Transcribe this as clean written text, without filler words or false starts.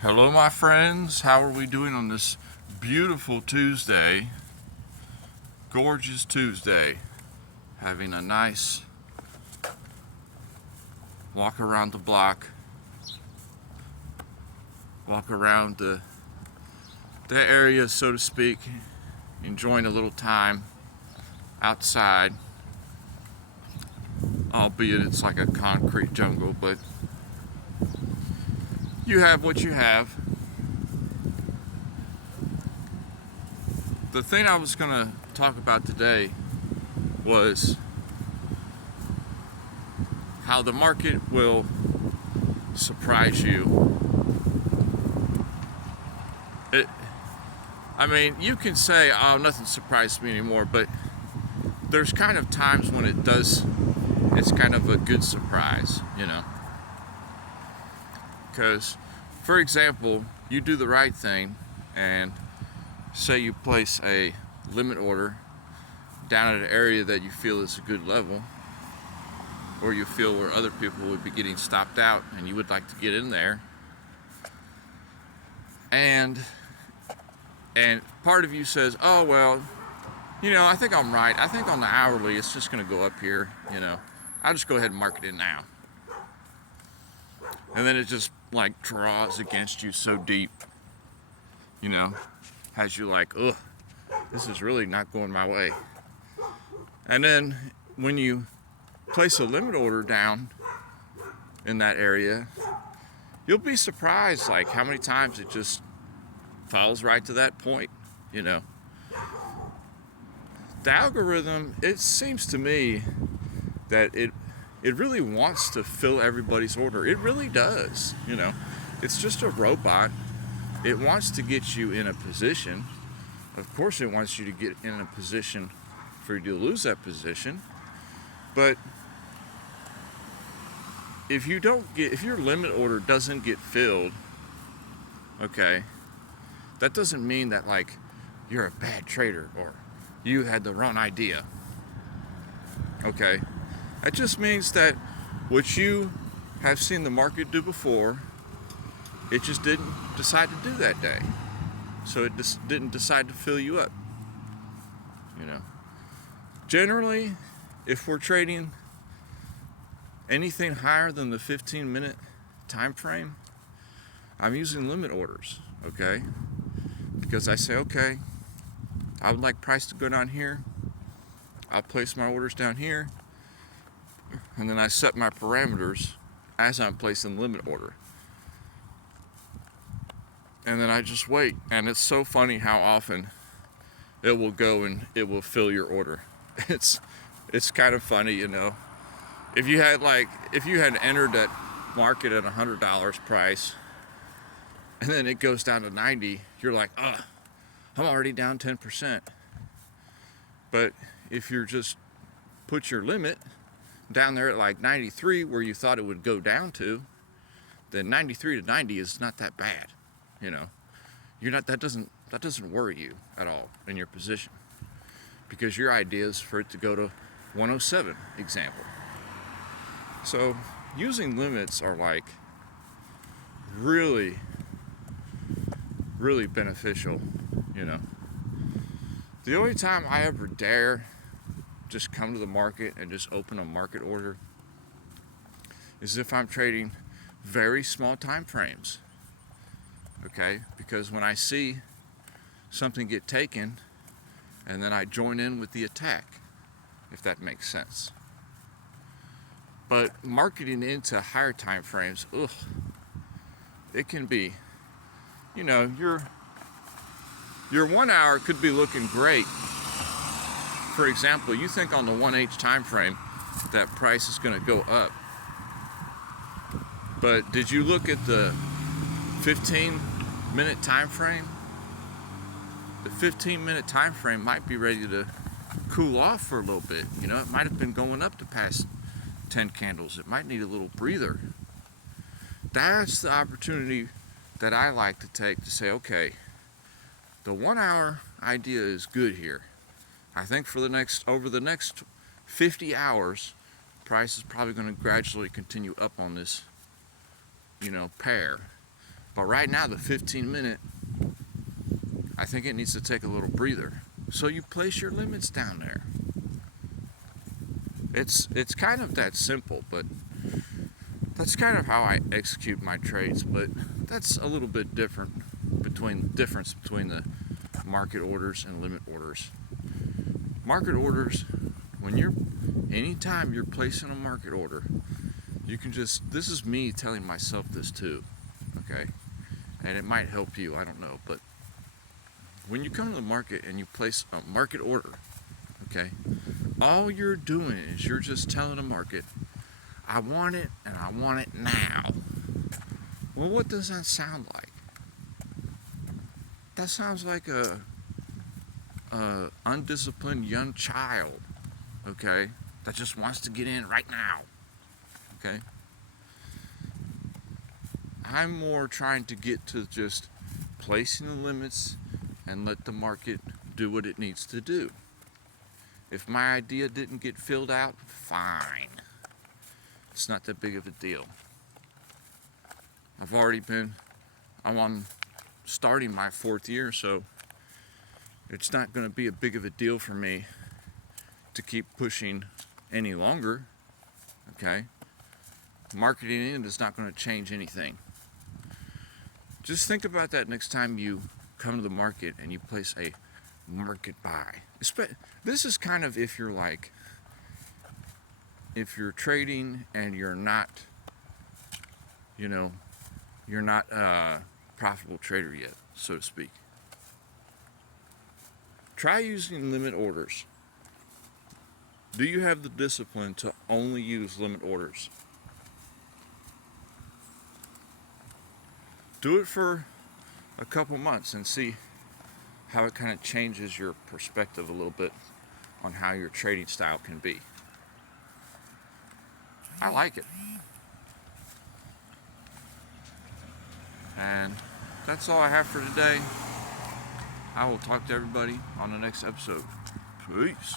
Hello my friends, how are we doing on this beautiful Tuesday? Gorgeous Tuesday. Having a nice walk around the block. Walk around the area, so to speak. Enjoying a little time outside. Albeit it's like a concrete jungle, but you have what you have. The thing I was going to talk about today was how the market will surprise you. You can say, oh, nothing surprised me anymore, but there's kind of times when it's kind of a good surprise, Because, for example, you do the right thing and say you place a limit order down at an area that you feel is a good level, or you feel where other people would be getting stopped out and you would like to get in there, and part of you says, oh well, I think I'm right. I think on the hourly it's just going to go up here, I'll just go ahead and mark it in now. And then it just like draws against you so deep, has you like, ugh, this is really not going my way. And then when you place a limit order down in that area, you'll be surprised like how many times it just falls right to that point, The algorithm, it seems to me that it really wants to fill everybody's order. It really does, It's just a robot. It wants to get you in a position. Of course it wants you to get in a position for you to lose that position. But if your limit order doesn't get filled, okay, that doesn't mean that like you're a bad trader or you had the wrong idea. Okay? That just means that what you have seen the market do before, it just didn't decide to do that day. So it just didn't decide to fill you up. Generally, if we're trading anything higher than the 15-minute time frame, I'm using limit orders, okay? Because I say, okay, I would like price to go down here. I'll place my orders down here. And then I set my parameters as I'm placing the limit order. And then I just wait. And it's so funny how often it will go and it will fill your order. It's kind of funny, If you had entered that market at $100 price, and then it goes down to 90, you're like, I'm already down 10%. But if you're just put your limit down there at like 93 where you thought it would go down to, then 93 to 90 is not that bad. That doesn't worry you at all in your position, because your idea is for it to go to 107, example. So using limits are like really, really beneficial, The only time I ever dare just come to the market and just open a market order is if I'm trading very small time frames, okay? Because when I see something get taken, and then I join in with the attack, if that makes sense. But marketing into higher time frames, it can be, your 1 hour could be looking great. For example, you think on the 1H time frame that price is going to go up. But did you look at the 15-minute time frame? The 15-minute time frame might be ready to cool off for a little bit. It might have been going up the past 10 candles. It might need a little breather. That's the opportunity that I like to take to say, okay, the 1 hour idea is good here. I think over the next 50 hours, price is probably going to gradually continue up on this, pair. But right now, the 15-minute, I think it needs to take a little breather. So you place your limits down there. It's kind of that simple, but that's kind of how I execute my trades. But that's a little bit difference between the market orders and limit orders. Market orders, anytime you're placing a market order, you can this is me telling myself this too, okay? And it might help you, I don't know, but when you come to the market and you place a market order, okay, all you're doing is you're just telling the market, I want it and I want it now. Well, what does that sound like? That sounds like a undisciplined young child, okay, that just wants to get in right now, okay? I'm more trying to get to just placing the limits and let the market do what it needs to do. If my idea didn't get filled out, fine. It's not that big of a deal. I'm on starting my 4th year, so it's not going to be a big of a deal for me to keep pushing any longer, okay? Marketing in is not going to change anything. Just think about that next time you come to the market and you place a market buy. This is kind of if you're trading and you're not a profitable trader yet, so to speak. Try using limit orders. Do you have the discipline to only use limit orders? Do it for a couple months and see how it kind of changes your perspective a little bit on how your trading style can be. I like it. And that's all I have for today. I will talk to everybody on the next episode. Peace.